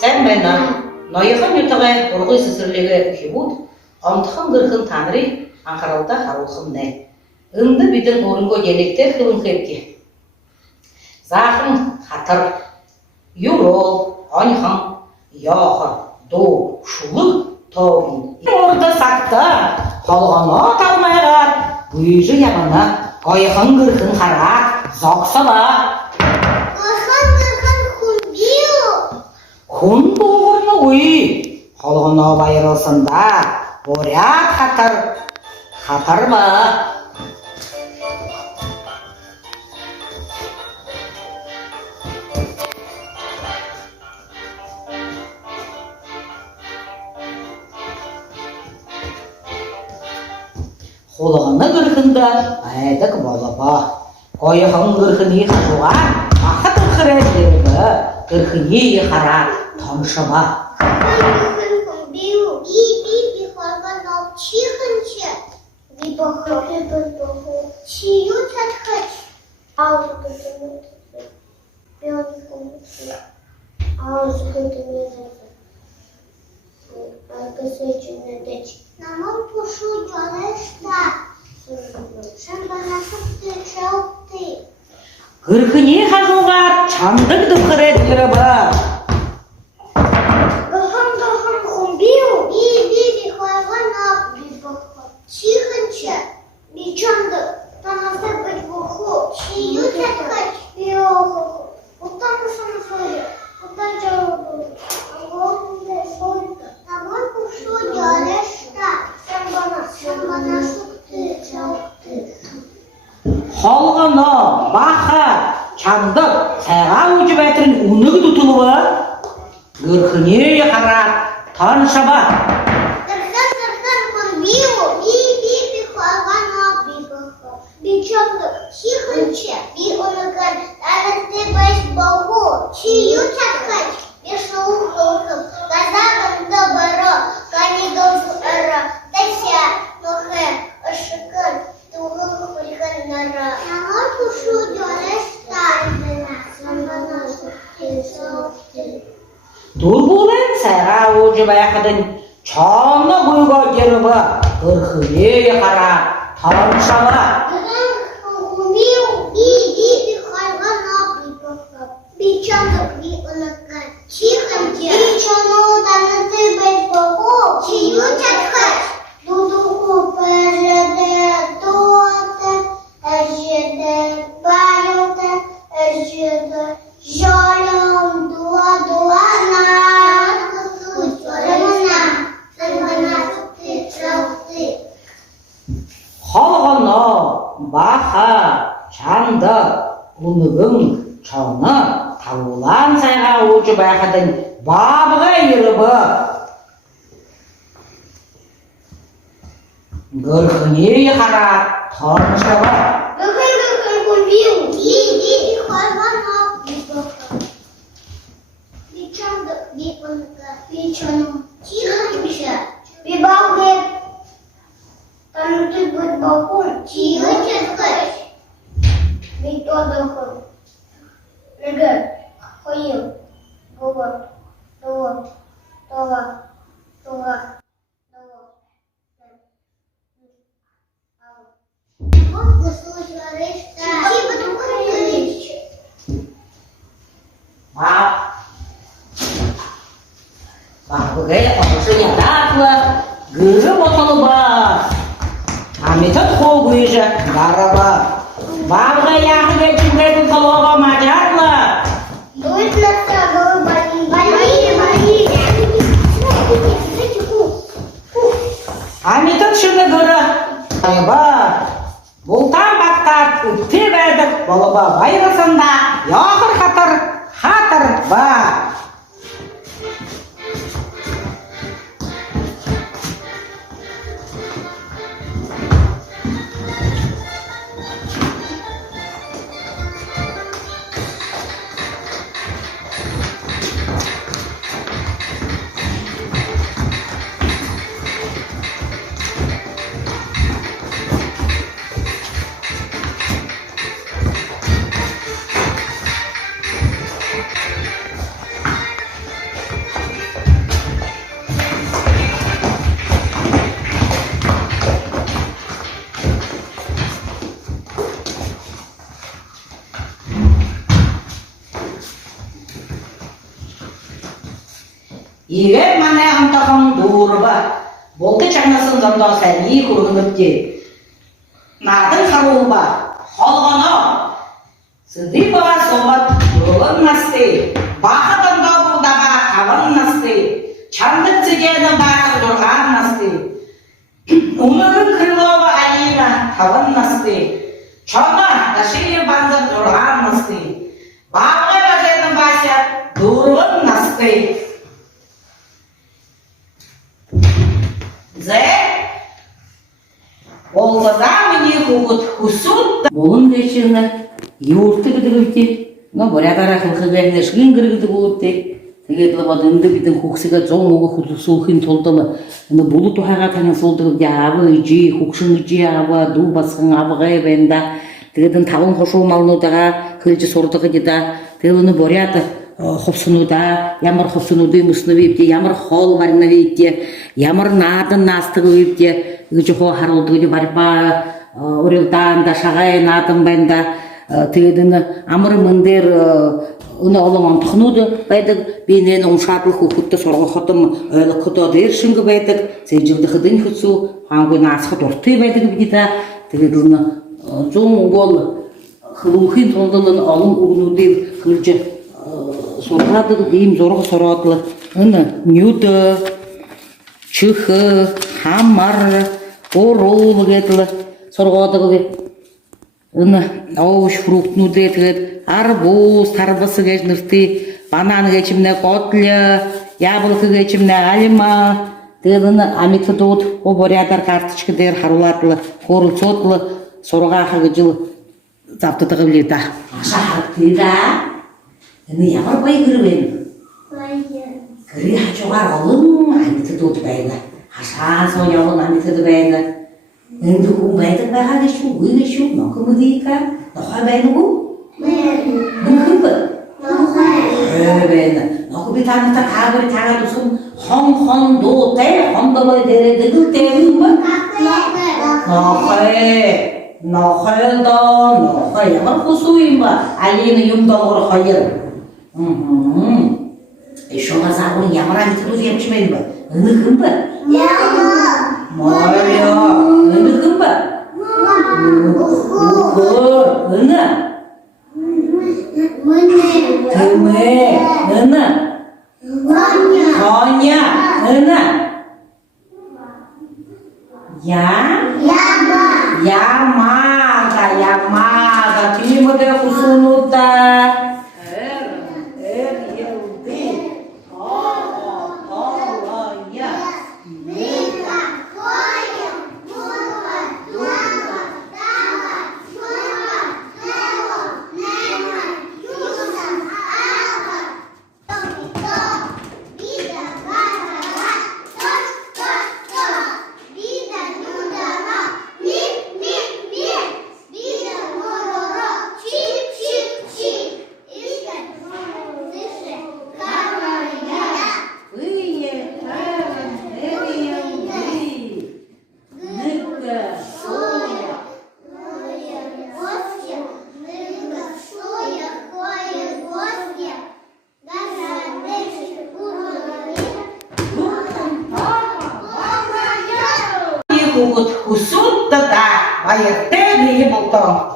Сайн байна. Ноехон нютагай ургы сэсэрлигэ хивүүд омтхон гэрхэн та нарыг анхааралтай харуулсан нэ. Өндөр бидэн өөрөнгөө ялэгтэй хөвөн хэвгий. Заахан хатар юурол оньхон яахан дуу шулэг тоон урда сагта холгоноо тавмайгаар үйжи ямана ойхон гэрхэн хараа зогсола. Хүн дуугарнаггүй холгоноо баярлсандаа буряд хатар ба холгоно гэрхэндээ айдаг болоо. Ойхон гэрхний хажуугаар ахад хэрэг гэрхний хараа томшова. Гэрхний хажуугаар чамдаг дөхрээд ирвэ. Холгоно баха чамдаг сайгаа үж байтрын үнэг дутулва. Гэрхний хараа тоншова. Дургуулын сайгаа үж байхад чоно гүйгөө гэрвэ. Гэрхний хараа тоншова. Холгоно баха чамдаг үнэгэн чоно тавуулан сайгаа үж байхад баабга ирвэ. Гэрхний хараа тоншова. Bagay ako niya datwa guru motolba amitat khoguy ja garaba bagay yahe chingay tologa majarla duit laksa go bani amitat shuna gura ayba bultan baktat utte baydak boloba bayrasanda yahar hatar ba. Ивет мане антахам дурба. Болты чаңнасын замда сәни көрініпте. Натын қарулба, холғаны. Сыды баға соғат жолын насты. Бақытында бұлдаға қабын насты. Чандық цигені бақы дұрған насты. Умығын крылова алина қабын насты. Чоңа дашиы банзы дұрған насты. Бақы бәжені бася дұрын насты. Зе олғыда мені құғыт құсут. Болын кешіңі еурты кідігіпте. Борядара қылқығайны шығын кіргіді болыпте. Тегетлі бадыңды бітін құқсыға жоң оғы құты сұлқын толдылы. Бұлы тұхаға таңын солдығы абы жи, құқшын жи абы, ду басқын абыға ебенда. Тегедің табын қошу малынудаға қылжы сордығы деда. Тегеліні боряды. Хопсынуда, ямар хопсынуды мұсыны вейіпте, ямар хол барына вейіпте, ямар надын настығы вейіпте, үгіжі хо харылдығы барба, орелдан да шағай надын бәнда, тегедіні амыр мындер ұны олыман тұқынуды бәйдік, бейнен ұмшатлық ұқытты сорғы қытым өйлі күтады ершінгі бәйдік, сен жылды қыдың күтсу, қаңғы насқы дұрты бәйдік бейді, тегедіні жоң бол қылуқын толдылын алым ұғынуды қылжы Сорғадығы дейм зорғы сорадлы. Үні нюды, чүхі, хамар, оролы кетілі. Сорғадығы де. Үні ауыш фруктну детігід. Арбуз, тарбысы кешнірті. Бананы кечімне котлі. Яблықы кечімне алима. Дегіні амиты дод. О борядар картычкы дер харуладылы. Хорыл сотлы. Сорға ақығы жылы. Заптыдығы біледі. Аша хаттыда. Ini ямар bayi keren? Keren hancur orang, ane itu tuh bayi lah. Hasan soalnya orang ane itu bayi lah. Ini tuh bayi itu bayi geshu, gue geshu, nak kemudian kan, nak bayi lu? Nak apa? Bayi lah. Nak bitan kita kabar tangan tu sum, hong do teh, hong do dere degil teh rumah. Nak dah, ямар khusyuk mbak, alih yum dah orang khair. Şoğa zaten yamaran tutup yapışmayın mı? Önü kımba? Mağara ya. Önü kımba? Önü? Tüme. Önü? Konya. Önü? Ya? Yamaga. Tüme de kusunuta. Хусут да, а я те не болтал.